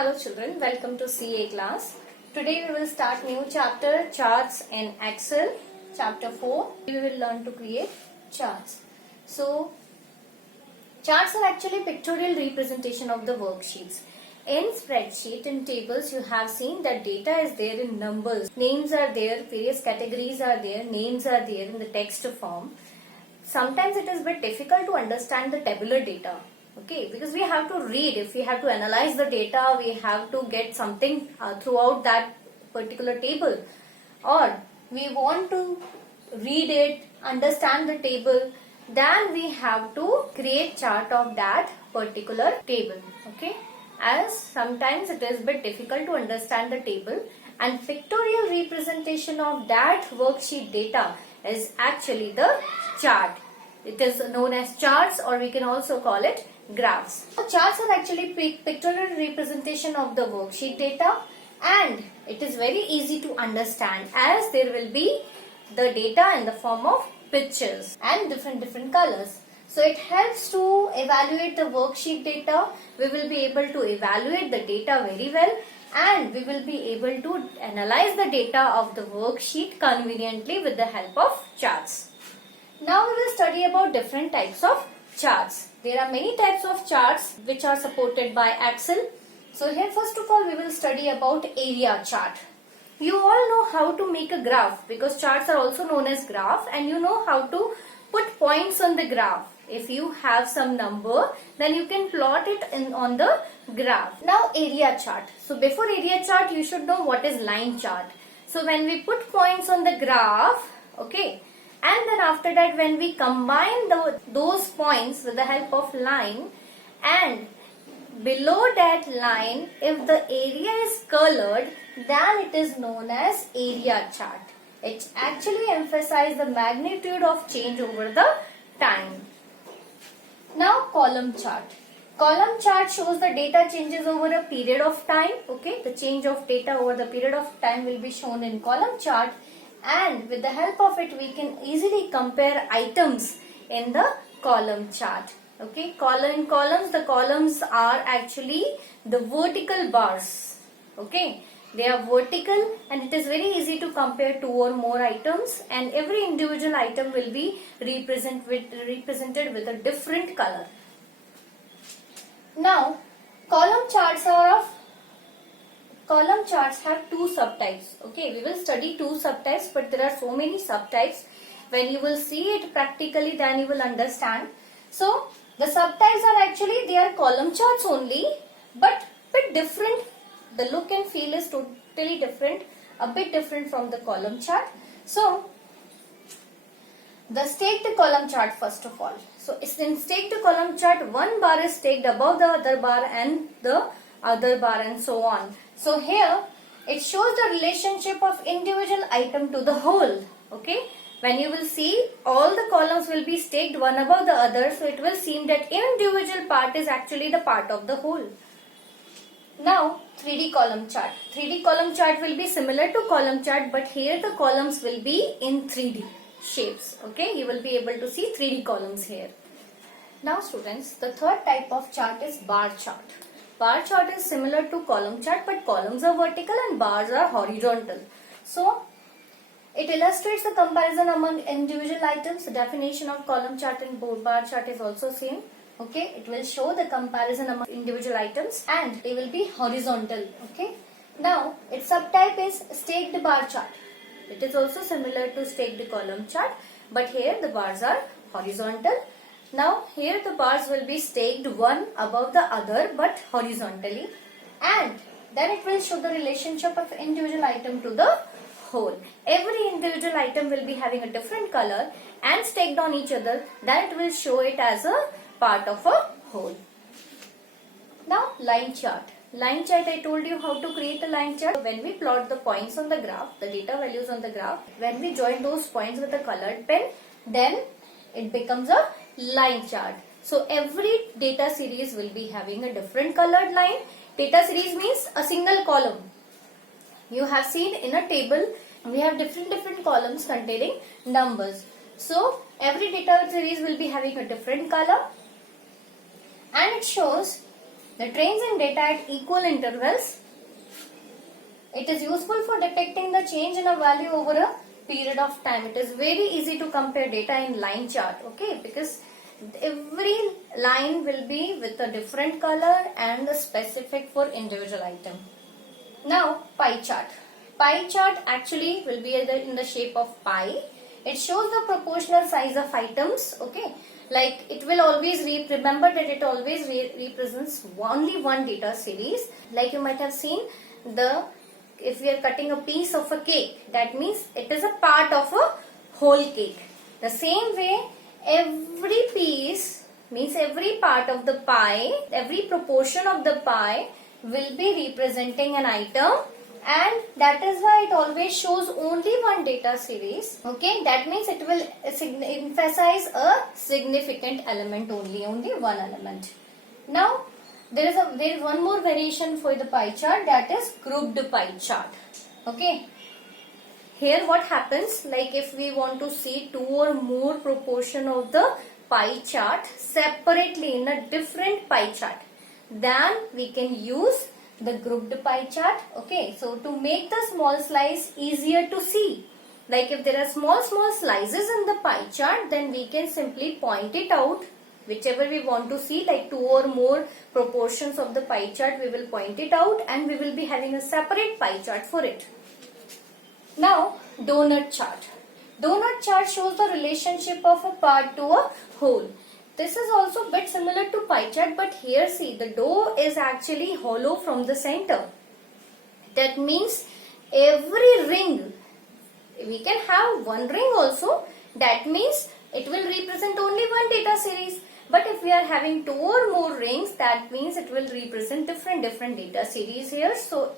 Hello children, welcome to CA class. Today we will start new chapter, charts in Excel. Chapter 4, we will learn to create charts. So, charts are actually pictorial representation of the worksheets. In spreadsheet, in tables, you have seen that data is there in numbers. Names are there, various categories are there, names are there in the text form. Sometimes it is a bit difficult to understand the tabular data. Okay, because we have to read, if we have to analyze the data, we have to get something throughout that particular table, or we want to read it, understand the table, then we have to create chart of that particular table. Okay, as sometimes it is a bit difficult to understand the table, and pictorial representation of that worksheet data is actually the chart. It is known as charts, or we can also call it graphs. So charts are actually pictorial representation of the worksheet data, and it is very easy to understand as there will be the data in the form of pictures and different colors. So it helps to evaluate the worksheet data. We will be able to evaluate the data very well, and we will be able to analyze the data of the worksheet conveniently with the help of charts. Now we will study about different types of charts. There are many types of charts which are supported by Excel. So here first of all we will study about area chart. You all know how to make a graph, because charts are also known as graph, and you know how to put points on the graph. If you have some number, then you can plot it on the graph. Now area chart. So before area chart you should know what is line chart. So when we put points on the graph, okay, and then after that when we combine those points with the help of line, and below that line if the area is colored, then it is known as area chart. It actually emphasizes the magnitude of change over the time. Now column chart. Column chart shows the data changes over a period of time. Okay, the change of data over the period of time will be shown in column chart, and with the help of it we can easily compare items in the column chart. Okay, in columns, the columns are actually the vertical bars. Okay, they are vertical, and it is very easy to compare two or more items, and every individual item will be represented with a different color. Now column charts have two subtypes. Okay, we will study two subtypes, but there are so many subtypes. When you will see it practically, then you will understand. So the subtypes are actually, they are column charts only, but bit different. The look and feel is totally different, a bit different from the column chart. So the staked column chart first of all. So in staked column chart, one bar is staked above the other bar and the other bar and so on. So here it shows the relationship of individual item to the whole. Okay, when you will see all the columns will be staked one above the other, so it will seem that individual part is actually the part of the whole. Now 3D column chart. 3D column chart will be similar to column chart, but here the columns will be in 3D shapes. Okay, you will be able to see 3D columns here. Now students, the third type of chart is bar chart. Bar chart is similar to column chart, but columns are vertical and bars are horizontal. So it illustrates the comparison among individual items. The definition of column chart and bar chart is also same. Okay, it will show the comparison among individual items, and they will be horizontal. Okay, now its subtype is staked bar chart. It is also similar to staked column chart, but here the bars are horizontal. Now here the bars will be staked one above the other but horizontally, and then it will show the relationship of individual item to the whole. Every individual item will be having a different color and staked on each other, then it will show it as a part of a whole. Now line chart. Line chart, I told you how to create a line chart. When we plot the points on the graph, the data values on the graph, when we join those points with a colored pen, then it becomes a line chart. So every data series will be having a different colored line. Data series means a single column. You have seen in a table, we have different columns containing numbers. So every data series will be having a different color, and it shows The trains in data at equal intervals. It is useful for detecting the change in a value over a period of time. It is very easy to compare data in line chart, okay, because every line will be with a different color and specific for individual item. Now pie chart. Pie chart actually will be either in the shape of pie. It shows the proportional size of items, okay. Like it will always remember that it always represents only one data series. Like you might have seen, if we are cutting a piece of a cake, that means it is a part of a whole cake. The same way, every piece means every part of the pie, every proportion of the pie will be representing an item, and that is why it always shows only one data series. Okay, that means it will emphasize a significant element only one element. Now there is one more variation for the pie chart, that is grouped pie chart. Okay, here what happens, like if we want to see two or more proportion of the pie chart separately in a different pie chart, then we can use the grouped pie chart. Okay, so to make the small slice easier to see, like if there are small slices in the pie chart, then we can simply point it out whichever we want to see, like two or more proportions of the pie chart, we will point it out and we will be having a separate pie chart for it. Now donut chart. Donut chart shows the relationship of a part to a whole. This is also a bit similar to pie chart, but here see, the dough is actually hollow from the center. That means every ring, we can have one ring also, that means it will represent only one data series. But if we are having two or more rings, that means it will represent different data series here. So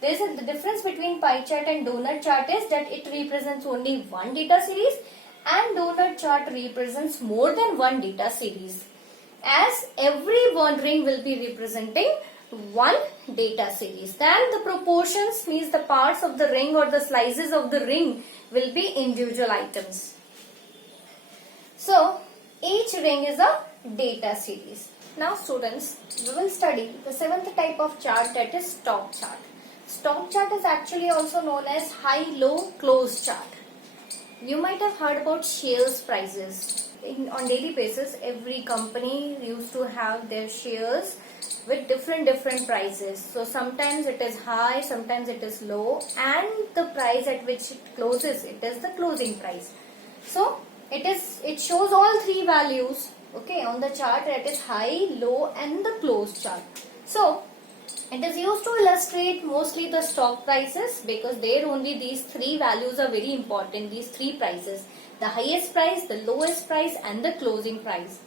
the difference between pie chart and donut chart is that it represents only one data series, and donut chart represents more than one data series, as every one ring will be representing one data series. Then the proportions means the parts of the ring or the slices of the ring will be individual items. So each ring is a data series. Now students, we will study the seventh type of chart, that is stock chart. Stock chart is actually also known as high-low close chart. You might have heard about shares prices. On daily basis, every company used to have their shares with different prices. So sometimes it is high, sometimes it is low, and the price at which it closes, it is the closing price. So it shows all three values, okay, on the chart, that is high, low and the close chart. So it is used to illustrate mostly the stock prices, because there only these three values are very important, these three prices: the highest price, the lowest price and the closing price.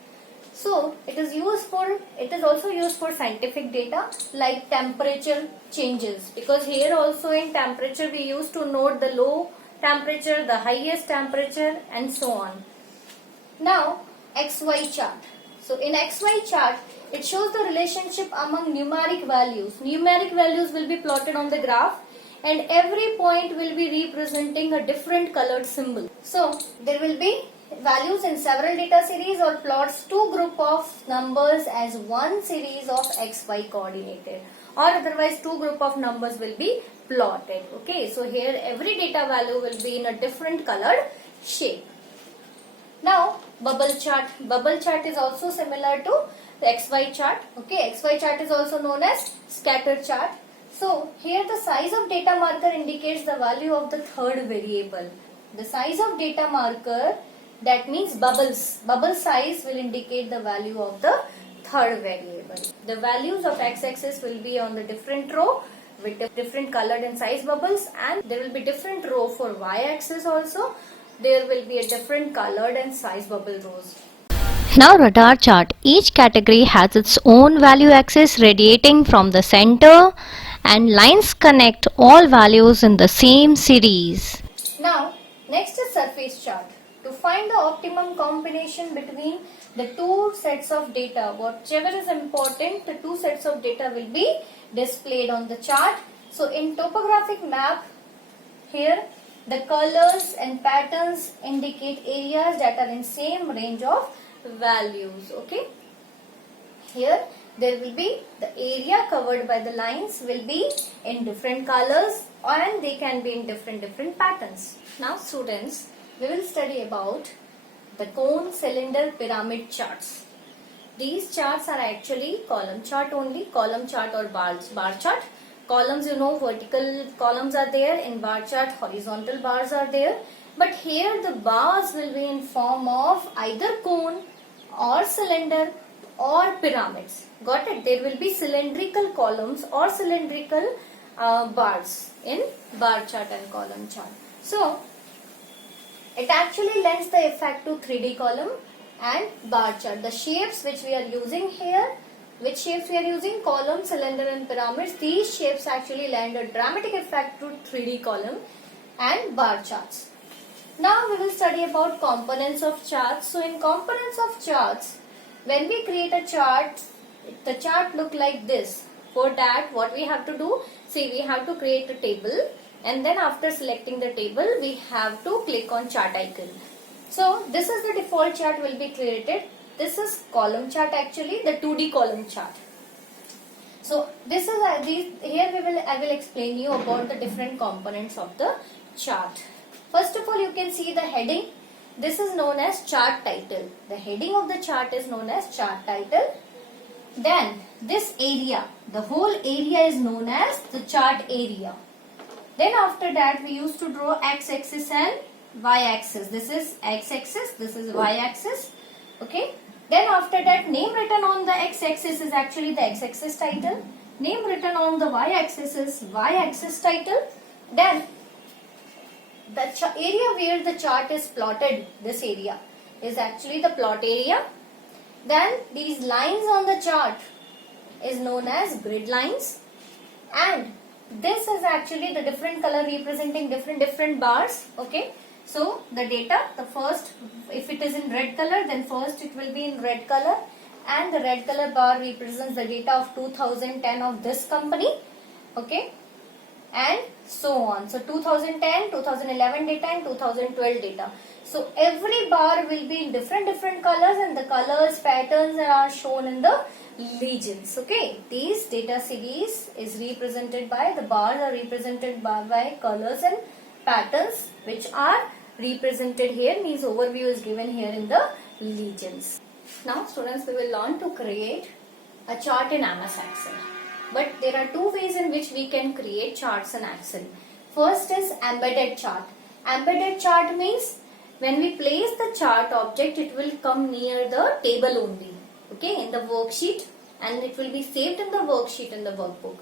So it is also used for scientific data like temperature changes, because here also in temperature we used to note the low temperature, the highest temperature and so on. Now XY chart. So in XY chart, it shows the relationship among numeric values. Numeric values will be plotted on the graph, and every point will be representing a different colored symbol. So there will be values in several data series, or plots two group of numbers as one series of XY coordinated, or otherwise two group of numbers will be plotted. Okay, so here every data value will be in a different colored shape. Now bubble chart. Bubble chart is also similar to the XY chart. Okay, XY chart is also known as scatter chart. So here the size of data marker indicates the value of the third variable. The size of data marker, that means bubbles. Bubble size will indicate the value of the third variable. The values of x-axis will be on the different row with different colored and size bubbles, and there will be different row for y-axis also. There will be a different colored and size bubble rows. Now radar chart. Each category has its own value axis radiating from the center, and lines connect all values in the same series. Now next is surface chart. To find the optimum combination between the two sets of data, whichever is important, the two sets of data will be displayed on the chart. So in topographic map, here the colors and patterns indicate areas that are in same range of values. Okay, here there will be the area covered by the lines will be in different colors and they can be in different patterns. Now students, we will study about the cone, cylinder, pyramid charts. These charts are actually column chart only, column chart or bar chart. Columns, you know, vertical columns are there. In bar chart, horizontal bars are there. But here the bars will be in form of either cone or cylinder or pyramids. Got it? There will be cylindrical columns or cylindrical bars in bar chart and column chart. So, it actually lends the effect to 3D column and bar chart. The shapes which we are using here, which shapes we are using? Column, cylinder and pyramids. These shapes actually lend a dramatic effect to 3D column and bar charts. Now we will study about components of charts. So in components of charts, when we create a chart, the chart look like this. For that, what we have to do? See, we have to create a table, and then after selecting the table, we have to click on chart icon. So this is the default chart will be created. This is column chart actually, the 2D column chart. So this is here I will explain you about the different components of the chart. First of all, you can see the heading. This is known as chart title. The heading of the chart is known as chart title. Then this area, the whole area is known as the chart area. Then after that we used to draw x-axis and y-axis. This is x-axis, this is y-axis. Okay. Then after that, name written on the x-axis is actually the x-axis title. Name written on the y-axis is y-axis title. Then the area where the chart is plotted, this area is actually the plot area. Then these lines on the chart is known as grid lines, and this is actually the different color representing different bars. Okay, so the data, the first, if it is in red color, then first it will be in red color, and the red color bar represents the data of 2010 of this company. Okay, and so on. So 2010, 2011 data and 2012 data. So every bar will be in different colors, and the colors patterns are shown in the legends. Okay, these data series is represented by, the bars are represented by colors and patterns which are represented here, means overview is given here in the legends. Now students, we will learn to create a chart in MS Excel. But there are two ways in which we can create charts in Excel. First is embedded chart. Embedded chart means when we place the chart object, it will come near the table only. Okay, in the worksheet, and it will be saved in the worksheet in the workbook.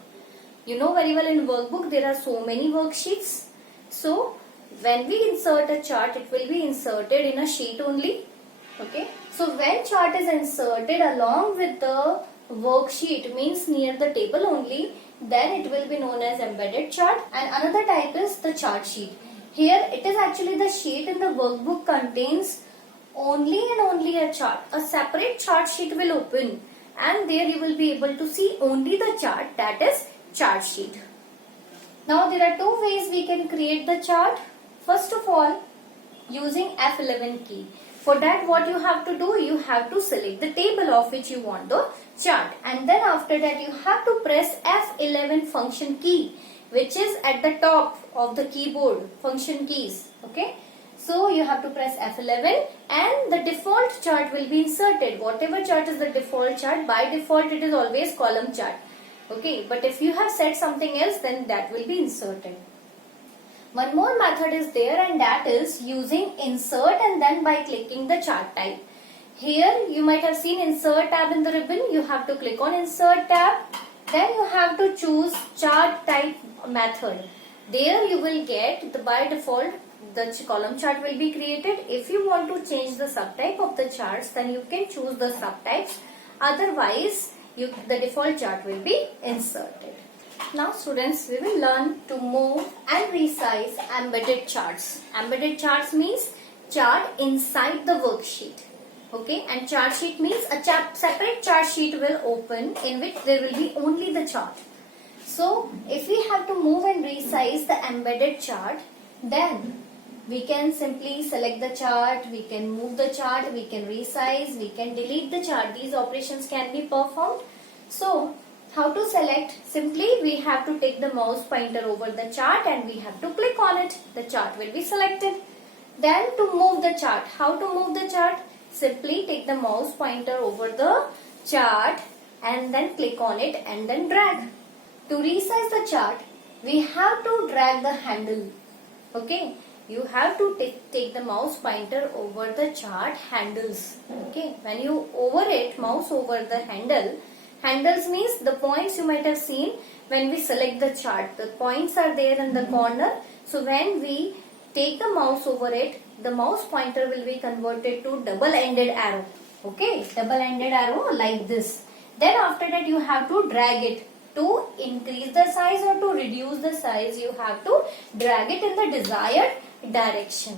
You know very well, in workbook there are so many worksheets. So when we insert a chart, it will be inserted in a sheet only. Okay, so when chart is inserted along with the worksheet, means near the table only, then it will be known as embedded chart. And another type is the chart sheet. Here it is actually the sheet in the workbook contains only and only a chart. A separate chart sheet will open, and there you will be able to see only the chart, that is chart sheet. Now there are two ways we can create the chart. First of all, using F11 key. For that, what you have to do, you have to select the table of which you want the chart, and then after that you have to press F11 function key, which is at the top of the keyboard, function keys. Okay, so you have to press F11 and the default chart will be inserted. Whatever chart is the default chart, by default it is always column chart. Okay, but if you have set something else, then that will be inserted. One more method is there, and that is using insert and then by clicking the chart type. Here you might have seen insert tab in the ribbon. You have to click on insert tab. Then you have to choose chart type method. There you will get the by default the column chart will be created. If you want to change the subtype of the charts, then you can choose the subtypes. Otherwise, the default chart will be inserted. Now students, we will learn to move and resize embedded charts. Embedded charts means chart inside the worksheet. Okay, and chart sheet means a separate chart sheet will open in which there will be only the chart. So if we have to move and resize the embedded chart, then we can simply select the chart, we can move the chart, we can resize, we can delete the chart. These operations can be performed. So how to select? Simply we have to take the mouse pointer over the chart and we have to click on it. The chart will be selected. Then to move the chart. How to move the chart? Simply take the mouse pointer over the chart and then click on it and then drag. To resize the chart, we have to drag the handle. Okay, you have to take the mouse pointer over the chart handles. Okay, when you over it, mouse over the handle. Handles means the points you might have seen when we select the chart. The points are there in the corner. So when we take the mouse over it, the mouse pointer will be converted to double-ended arrow. Okay, double-ended arrow like this. Then after that you have to drag it. To increase the size or to reduce the size, you have to drag it in the desired direction.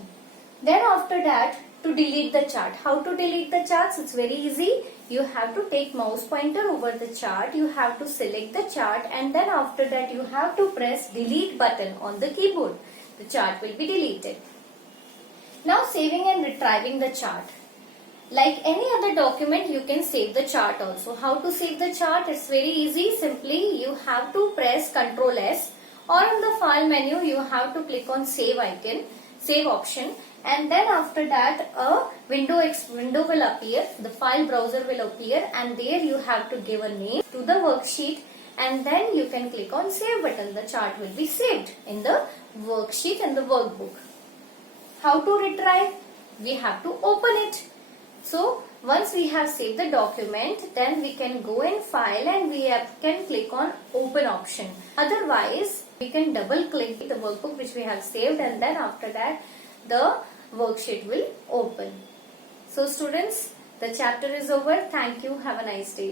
Then after that, to delete the chart. How to delete the charts? It's very easy. You have to take mouse pointer over the chart. You have to select the chart and then after that you have to press delete button on the keyboard. The chart will be deleted. Now saving and retrieving the chart. Like any other document, you can save the chart also. How to save the chart? It's very easy. Simply you have to press Ctrl S or in the file menu you have to click on save icon, save option, and then after that a window will appear, the file browser will appear and there you have to give a name to the worksheet and then you can click on save button. The chart will be saved in the worksheet and the workbook. How to retrieve? We have to open it. So once we have saved the document, then we can go in file and we can click on open option. Otherwise, we can double click the workbook which we have saved and then after that the worksheet will open. So students, the chapter is over. Thank you. Have a nice day.